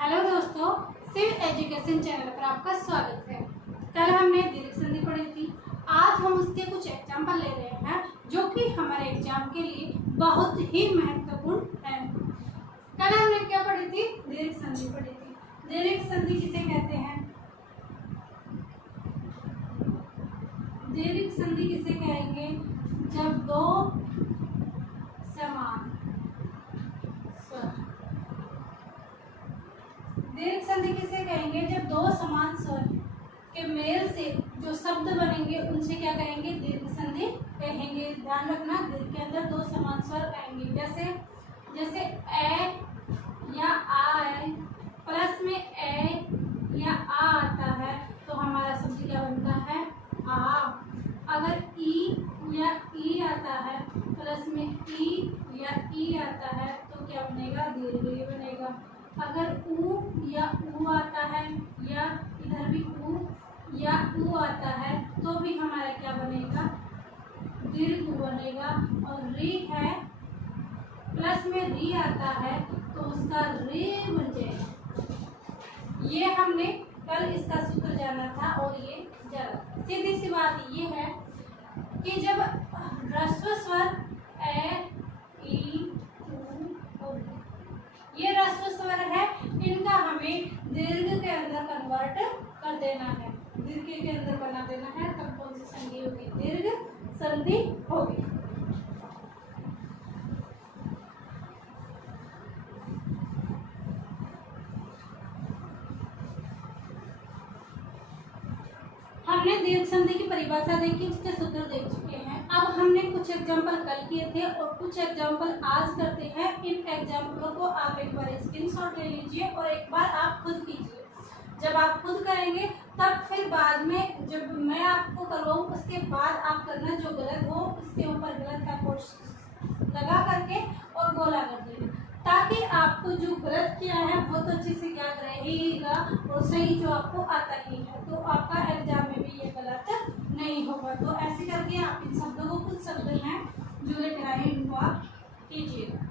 Hello दोस्तों, civil education channel पर आपका स्वागत है। कल हमने दीर्घ संधि पढ़ी थी। आज हम उसके कुछ एग्जाम्पल ले रहे हैं जो कि हमारे एग्जाम के लिए बहुत ही महत्वपूर्ण है। कल हमने क्या पढ़ी थी? दीर्घ संधि पढ़ी थी। दीर्घ संधि किसे कहते हैं? दीर्घ संधि किसे कहेंगे? जब दो समान स्वर। दीर्घ संधि किसे कहेंगे? जब दो समान स्वर के मेल से जो शब्द बनेंगे उनसे क्या कहेंगे? दीर्घ संधि कहेंगे। ध्यान रखना, दीर्घ के अंदर दो समान स्वर आएंगे। जैसे ए या आ है, प्लस में ए या आ आता है तो हमारा शब्द क्या बनता है? आ। अगर ई या ई आता है, प्लस में ई या ई आता है तो क्या बनेगा? दीर्घ बनेगा। अगर ऊ या ऊ आता है या इधर भी ऊ या ऊ आता है तो भी हमारा क्या बनेगा? दीर्घ बनेगा। और री है, प्लस में री आता है तो उसका रे बन जाएगा। ये हमने कल इसका सूत्र जाना था और ये जाना। सीधी सी बात ये है कि जब ह्रस्व स्वर ए ई ऊ, ये ह्रस्व स्वर है, इनका हमें दीर्घ के अंदर कन्वर्ट कर देना है, दीर्घ के अंदर बना देना है। तब कौन सी संधि होगी? दीर्घ संधि होगी। हमने दीर्घ संधि की परिभाषा देखी, उसके सूत्र देख चुके हैं। अब हमने कुछ एग्जाम्पल कल किए थे और कुछ एग्जाम्पल आज करते हैं। इन एग्जाम्पलों को आप एक बार स्क्रीनशॉट ले लीजिए और एक बार आप खुद कीजिए। जब आप खुद करेंगे तब फिर बाद में जब मैं आपको करवाऊँ उसके बाद आप करना, जो गलत हो उसके ऊपर गलत का कोड लगा करके और गोला कर देना, ताकि आपको जो गलत किया है बहुत अच्छे से याद रहेगा और सही जो आपको आता ही है, तो आपका एग्जाम में भी ये गलत नहीं होगा। तो ऐसे करके आप इन शब्दों को, कुछ शब्द हैं जो लेकर आए, इनको आप कीजिएगा।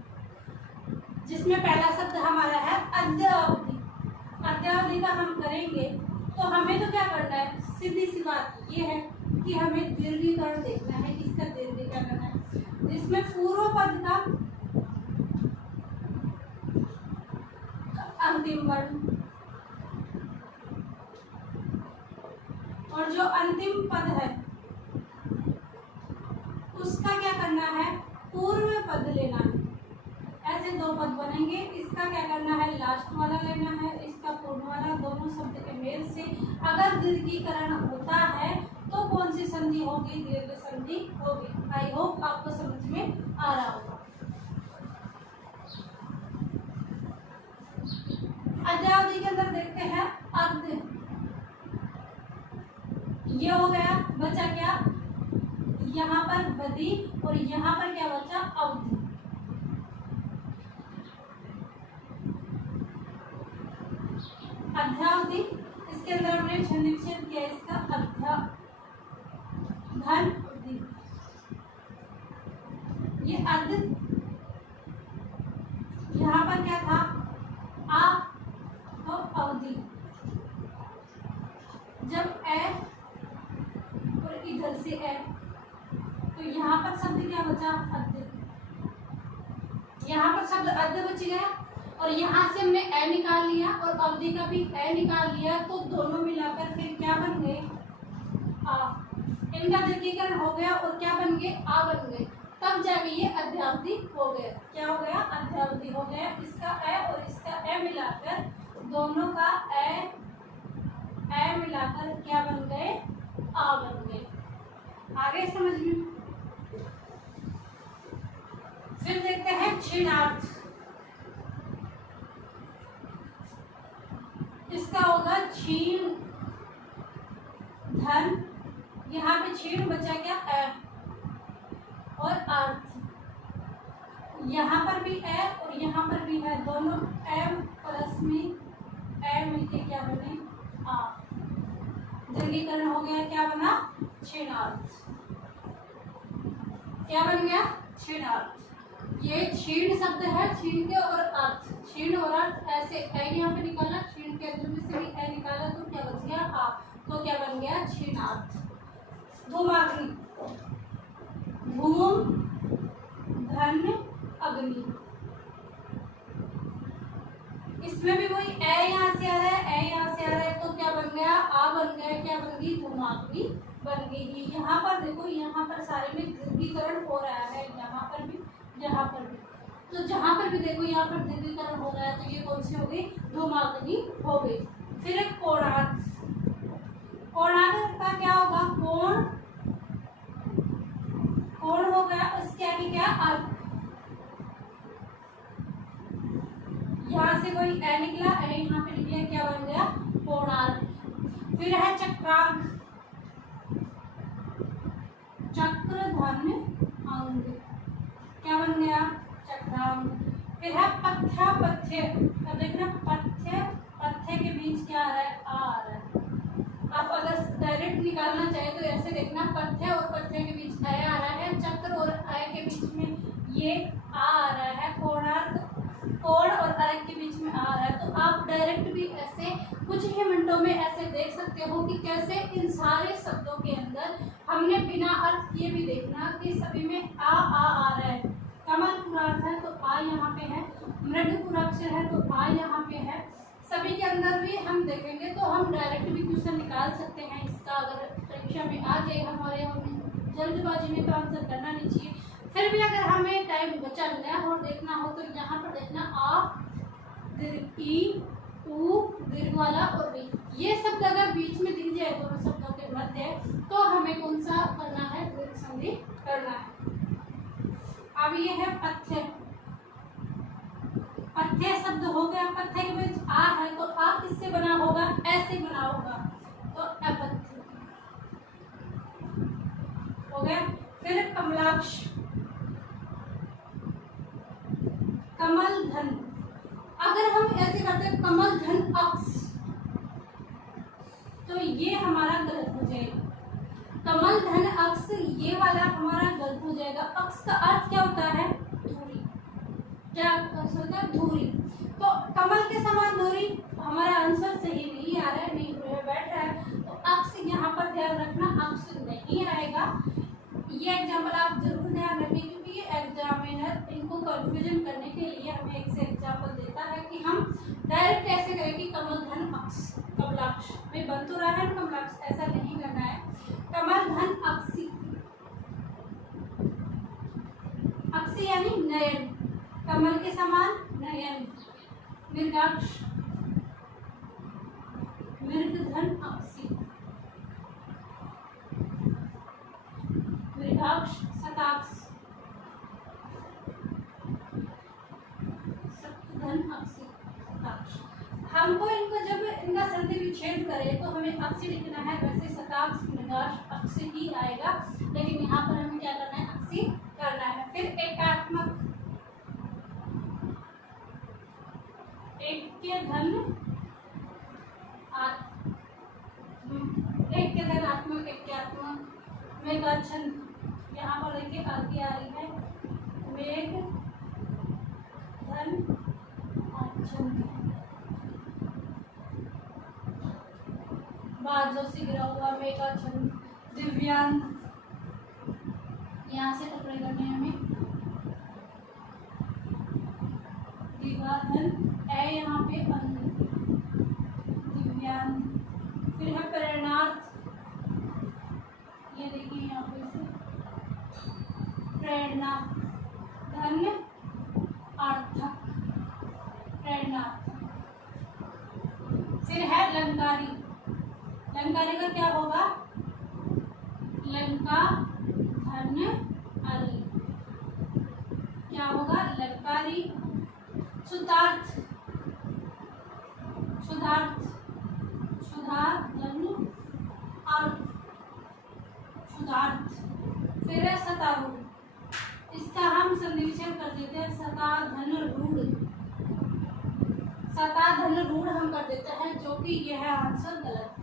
जिसमें पहला शब्द हमारा है अद्यावधि। अद्यावधि का हम करेंगे तो हमें तो क्या करना है? सीधी सी बात ये है कि हमें दीर्घीकरण देखना है। इसका दीर्घीकरण है जिसमें पूर्व पद का अंतिम वर्ण और जो अंतिम पद है उसका क्या करना है? पूर्व पद लेना है। ऐसे दो पद बनेंगे, इसका क्या करना है? लास्ट वाला लेना है, इसका पूर्व वाला। दोनों शब्द के मेल से अगर दीर्घीकरण होता है तो कौन सी संधि होगी? दीर्घ संधि होगी। आई होप आपको समझ में आ रहा होगा। अद्यावधि के अंदर देखते हैं अर्ध। ये हो गया, बचा क्या? यहाँ पर बदी और यहाँ पर क्या बचा? अवधि। अध्यावधि, इसके अंदर हमने छंद विच्छेद किया, इसका अध्या धन अवधि। ये अर्ध, यहाँ पर क्या था? आ तो अवधि। जब ए और इधर से ए तो यहाँ पर शब्द क्या बचा? अद्ध। यहाँ पर शब्द अद्ध बच गया और यहाँ से हमने ए निकाल लिया और अवधि का भी ए निकाल लिया, तो दोनों मिलाकर फिर क्या बन गए? आ। इनका दीर्घीकरण हो गया और क्या बन गए? आ बन गए। तब जाके ये अध्यावधि हो गया। क्या हो गया? अध्यावधि हो गया। इसका ए और इसका ए मिलाकर, दोनों का ए मिलाकर क्या बन गए? आ बन गए। आगे समझ में? फिर देखते हैं क्षीणार्थ। इसका होगा क्षीण धन, यहाँ पे क्षीण बचा क्या? ए और अर्थ। यहाँ पर भी ए और यहाँ पर भी है, दोनों एम प्लस में ए मिलके क्या बने? आ। दीर्घीकरण हो गया, क्या बना? क्षीणार्थ। क्या बन गया? क्षीणार्थ। ये क्षीण शब्द है, क्षीण के और अर्थ, क्षीण और अर्थ ऐसे यहाँ पे निकाल गया आ, तो क्या बन गया क्षीणार्थ। धूमाग्नि, धूम धन अग्नि, इसमें भी वही ए यहाँ से आ रहा है, ए यहाँ से आ रहा है, तो क्या बन गया आ बन गया, क्या बन गई धूमाग्नि बन गई। यहाँ पर देखो, यहाँ पर सारे में दीर्घीकरण हो रहा है, यहाँ पर भी यहाँ पर भी, तो जहाँ पर भी देखो यहाँ पर दीर्घीकरण हो रहा है, तो ये कौन सी हो गई धूमाग्नि हो गई। फिर एक कोणार्थ, कोणार्थ का क्या होगा कोण, कोण हो गया, उसके आगे क्या अर्थ, यहाँ से कोई ए निकला, ए यहाँ पे निकला, क्या बन गया कोणार्थ। फिर है चक्रांक, चक्र धन अंग, क्या बन गया चक्रांक। फिर है पथ्य, पथ्य, अब देखना पथ्य, पथ्य के बीच क्या आ रहा है आ रहा है। आप अगर डायरेक्ट निकालना चाहे तो ऐसे देखना, पथ्य और पथ्य के बीच ए आ रहा है, चक्र और ए के बीच में ये आ रहा है, कोणार्थ कोण और अर्क के बीच में आ रहा है। तो आप डायरेक्ट भी ऐसे कुछ ही मिनटों में ऐसे देख सकते हो कि कैसे इन सारे शब्दों के अंदर हमने बिना अर्थ किए भी देखना कि सभी में आ रहा है। कमल पूर्णार्थ है तो आ यहाँ पे है, मृग पूर्णाक्षर है तो आ यहाँ पे है। सभी के अंदर भी हम देखेंगे तो हम डायरेक्ट भी क्वेश्चन निकाल सकते हैं इसका, अगर परीक्षा में आ जाए हमारे, हमें जल्दबाजी में तो आंसर करना नहीं चाहिए। फिर भी अगर हमें टाइम बचा है और देखना हो तो यहाँ पर देखना आ दीर्घ ई उ दीर्घ वाला और री, ये शब्द अगर बीच में दिख जाए दोनों शब्दों के मध्य तो हमें कौन सा करना है दीर्घ संधि करना है। अब ये है पथ्य, पथ्य शब्द हो गया, पथ्य के बीच आ है तो आ किससे बना होगा ऐसे बना होगा, तो अपथ्य हो गया। फिर कमलाक्ष, कमल धन, अगर हम ऐसे करते हैं कमल धन अक्ष तो ये हमारा गलत हो जाएगा। कमल धन अक्ष ये वाला हमारा गलत हो जाएगा। अक्ष का अर्थ क्या होता है धुरी, क्या होता है धुरी, तो कमल के समान धुरी हमारा आंसर सही नहीं आ रहा है, नहीं बैठ रहा है, तो अक्ष यहाँ पर ध्यान रखना अक्ष नहीं आएगा। ये एग्जाम्पल आप जरूर ध्यान रखें क्योंकि ये एग्जामिनर इनको कंफ्यूजन करने के लिए हमें एक से एग्जाम्पल देता है कि हम डायरेक्ट ऐसे करें कि कमल धन अक्ष, कमलाक्ष में बन तो रहा है कमलाक्ष, ऐसा नहीं करना है। कमल धन अक्षी, अक्षी यानी नयन, कमल के समान नयन। मृगाक्ष, मृग धन अक्षी, मृगाक्ष शताक्ष, सप्तधन अक्षी शताक्ष। हमको इनको जब इनका संधि विच्छेद करें तो हमें अक्षी लिखना है, वैसे शताक्ष मृगाक्ष अक्षी ही आएगा, लेकिन यहाँ पर हमें क्या करना है अक्षी करना है। फिर एकात्मक, एक के धन आत्मक, एक के आत्मक। मेघाच्छन्न, यहाँ पर देखिए आती आ रही है मेघ धन आच्छन्न, बादलों से गिरा हुआ मेघाच्छन्न। दिव्यांग, यहाँ से टकराई करने हमें, दिवाधन है यहाँ पे अंग, दिव्यांग। फिर है प्रेरणार्थ, ये देखिए यहाँ पे से प्रेरणा, धन अर्थक, प्रेरणार्थ। फिर है लंकारी, लंकारी का क्या होगा लंका धन अल, क्या होगा लंकारी। सुधार्थ, सुधार्थ, सुधार धन अर्थ, सुधार्थ। फिर है सतारूढ़, इसका हम संधि विच्छेद कर देते हैं सता धन रूढ़, सता धन रूढ़ हम कर देते हैं, जो कि यह है आंसर गलत,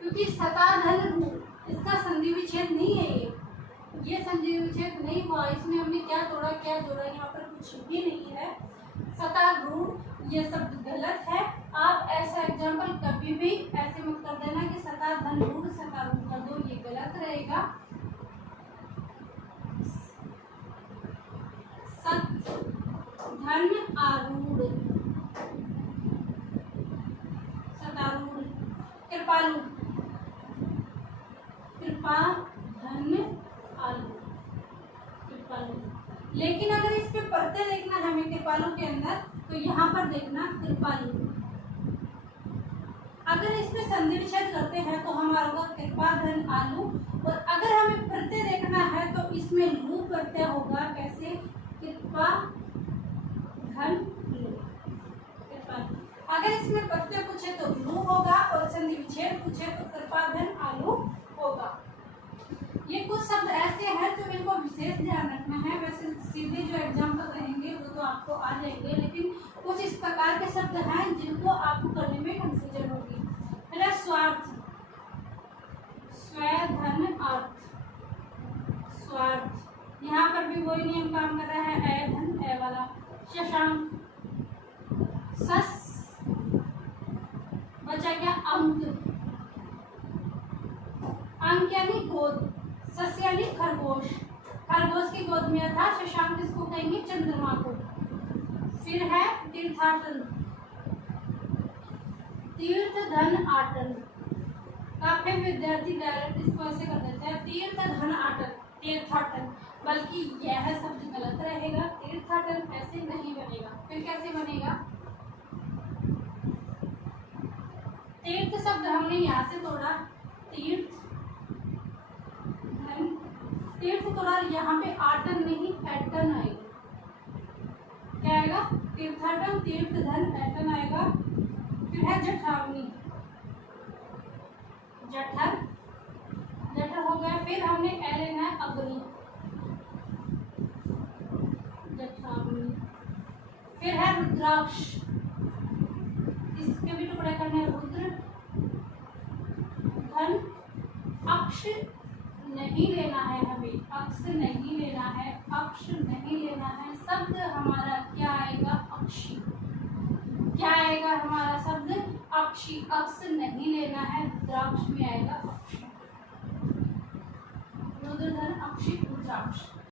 क्योंकि सता धन रूढ़ इसका संधि विच्छेद नहीं है, ये संधि विच्छेद नहीं हुआ, इसमें हमने क्या तोड़ा क्या जोड़ा, यहाँ पर कुछ भी नहीं है। सता रूढ़ ये शब्द गलत है, आप ऐसा एग्जाम्पल कभी भी ऐसे मत कर देना कि सता धन रूढ़ सता रूढ़ कर दो, ये गलत रहेगा। सत धन आरूढ़ सतारूढ़। कृपालु कृपा धन आलू कृपालु। लेकिन अगर इस पे प्रत्यय देखना है हमें कृपालु के अंदर, तो यहाँ पर देखना कृपालु। अगर इसमें संधि विच्छेद करते हैं तो हमारा होगा कृपा धन आलू। और अगर हमें प्रत्यय देखना है तो इसमें लू प्रत्यय होगा। कैसे? कृपा धन लू कृपालु। अगर इसमें प्रत्यय पूछे तो लू होगा और संधि विच्छेद पूछे तो कृपा धन आलू होगा। ये कुछ शब्द ऐसे हैं जो इनको विशेष ध्यान रखना है। वैसे सीधे जो एग्जाम्पल रहेंगे वो तो आपको आ जाएंगे, लेकिन कुछ इस प्रकार के शब्द हैं जिनको आपको करने में कंफ्यूजन होगी। फिर स्वार्थ स्व धन अर्थ स्वार्थ। यहाँ पर भी वही नियम काम कर रहा है, ए धन ए वाला। शशांक सस बचा क्या? अंक। अंक यानी गोद, सस यानी खरगोश। खरगोश की गोद में था शशांक, किसको कहेंगे? चंद्रमा को। फिर है तीर्थाटन तीर्थ धन आटन। काफी विद्यार्थी डायरेक्ट इसको ऐसे कर देते हैं तीर्थ धन आटन तीर्थाटन, बल्कि यह शब्द गलत रहेगा। तीर्थाटन ऐसे नहीं बनेगा। फिर कैसे बनेगा? तीर्थ शब्द हमने यहाँ से तोड़ा, तीर्थ धन तीर्थ तोड़ा, यहाँ पे आटन नहीं ऐटन आएगा। क्या आएगा? तीर्थाटन तीर्थ धन ऐटन आएगा। फिर है जठराग्नि जठर जठर हो गया। फिर हमने ए लेना है अग्नि जठराग्नि। फिर है रुद्राक्ष, इसके भी टुकड़े करने हैं। रुद्र धन अक्ष नहीं लेना है हमें, अक्ष नहीं लेना है, अक्ष नहीं लेना है। शब्द हमारा क्या आएगा? अक्षी। क्या आएगा हमारा शब्द? अक्षी। अक्ष नहीं लेना है, रुद्राक्ष में आएगा अक्ष। रुद्र धन अक्षी रुद्राक्ष।